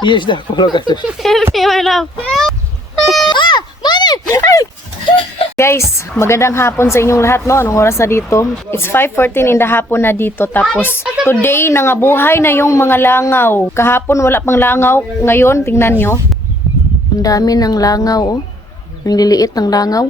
Yes, na follow ka. Help me, my love. Mommy! Guys, magandang hapon sa inyong lahat, no? Anong oras na dito? It's 5:14 in the hapon na dito. Tapos, today, nangabuhay na yung mga langaw. Kahapon, wala pang langaw. Ngayon, tingnan nyo. Ang dami ng langaw, oh. Ang liliit ng langaw.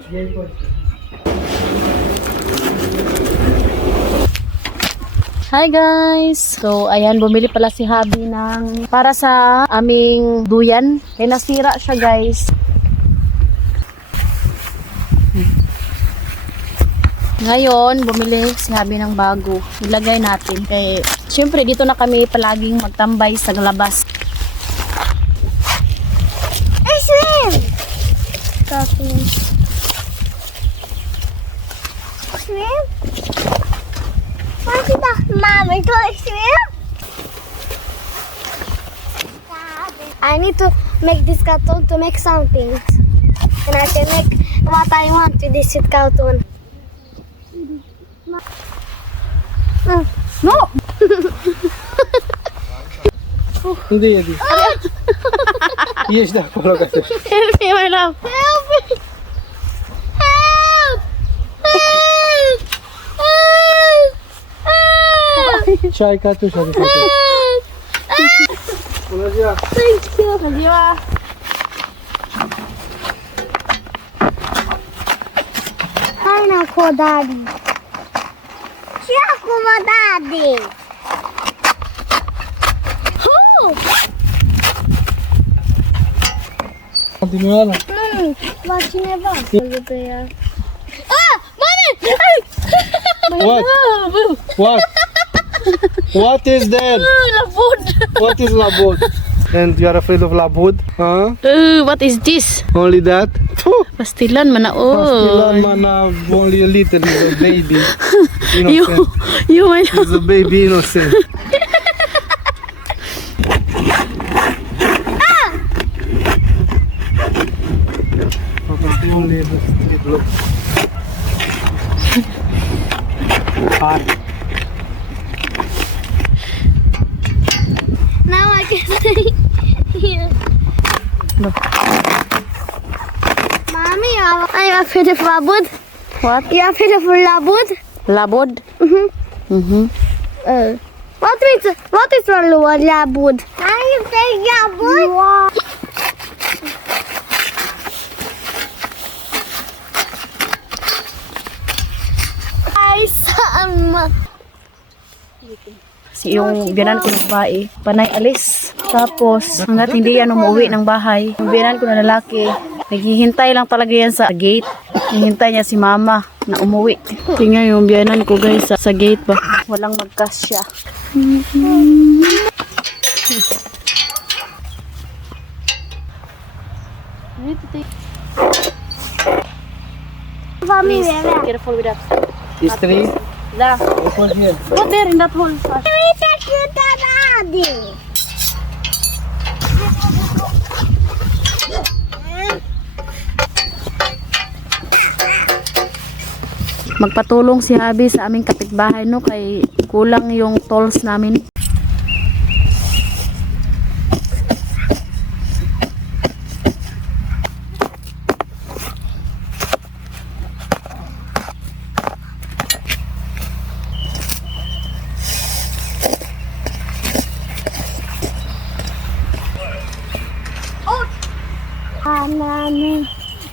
Hi guys! So, ayan, bumili pala si Habi ng para sa aming duyan. Kaya nasira siya, guys. Ngayon, bumili si Habi ng bago. Ilagay natin. Kaya, syempre, dito na kami palaging magtambay sa labas. I swim! Swim? What is that, Mama? Do I swim? I need to make this cartoon to make something. And I can make what I want with this cartoon. No! Hindi. Yes, na follow ka. Help me, my love. Help me! Help! Help! Help! Help! Chai ka to, sabi ko. Thank you. Adiwa. Hi, Nako, Daddy. Siya ako mo, Daddy. Oh! Continuala. Watch never. Ah! Mommy! What? What? What is that? Labod. What is labod? And you are afraid of labod? Huh? What is this? Only that? Phew. Pastilan man na, oh. Pastilan man na only a little, is a baby. Innocent. You, my love. He's a baby innocent. Only the street look. Hi. Now I can stay here. No. Mommy, I'm afraid of labud. What? You're afraid of labud? Labod? What is labud? I'm saying labud. Yung biyanan ko ng babae, panay alis. Tapos, hanggat hindi yan umuwi ng bahay, yung biyanan ko na lalaki, naghihintay lang talaga yan sa gate. Hihintay niya si mama na umuwi. Tingnan yung biyanan ko guys sa gate ba. Walang magkasya. Mommy, Please, careful with that. Is three? Da. Open here. Go there in that hole. take you to Daddy. Magpatulong si Habi sa aming kapitbahay, no, kay kulang yung tolls namin.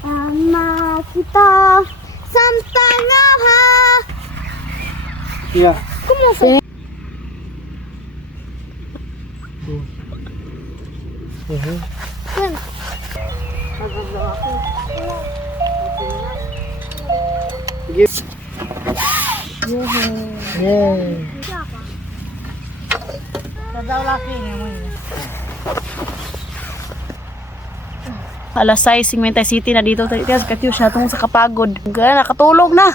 Ama kita sampai ngapa? Yeah. Como Alas 6:50 City na dito. Tigas katyo siya tungkol sa kapagod. Gana, nakatulog na.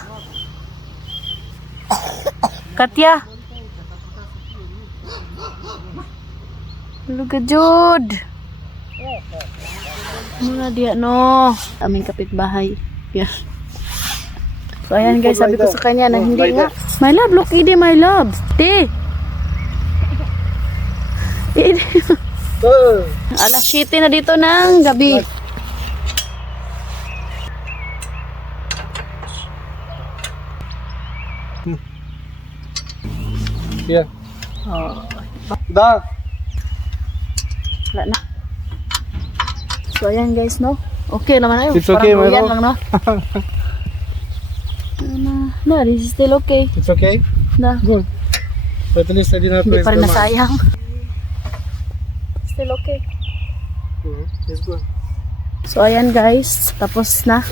Katya. Luga jud. Muna dia no. Aming kapitbahay. Yeah. So ayan guys, sabi ko sa kanya na hindi nga. My love, look ide my love. Te. bukid. Alas 7 na dito ng gabi. Yeah. Oh, Da. wala na. So ayan guys, no? Okay naman ayo. It's okay, Parang Mero. lang, no? No, this is still okay. It's okay? Na, Good. But at least I didn't hindi press pa rin the mark. nasayang. Still okay. It's good. So ayan guys, tapos na.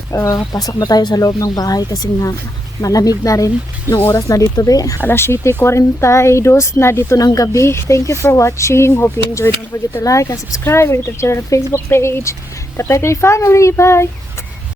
Pasok na tayo sa loob ng bahay kasi nga malamig na rin. Yung oras na dito be, alas 7:42 na dito ng gabi. Thank you for watching. Hope you enjoyed. Don't forget to like and subscribe our YouTube channel and Facebook page. The Petri Family. Bye!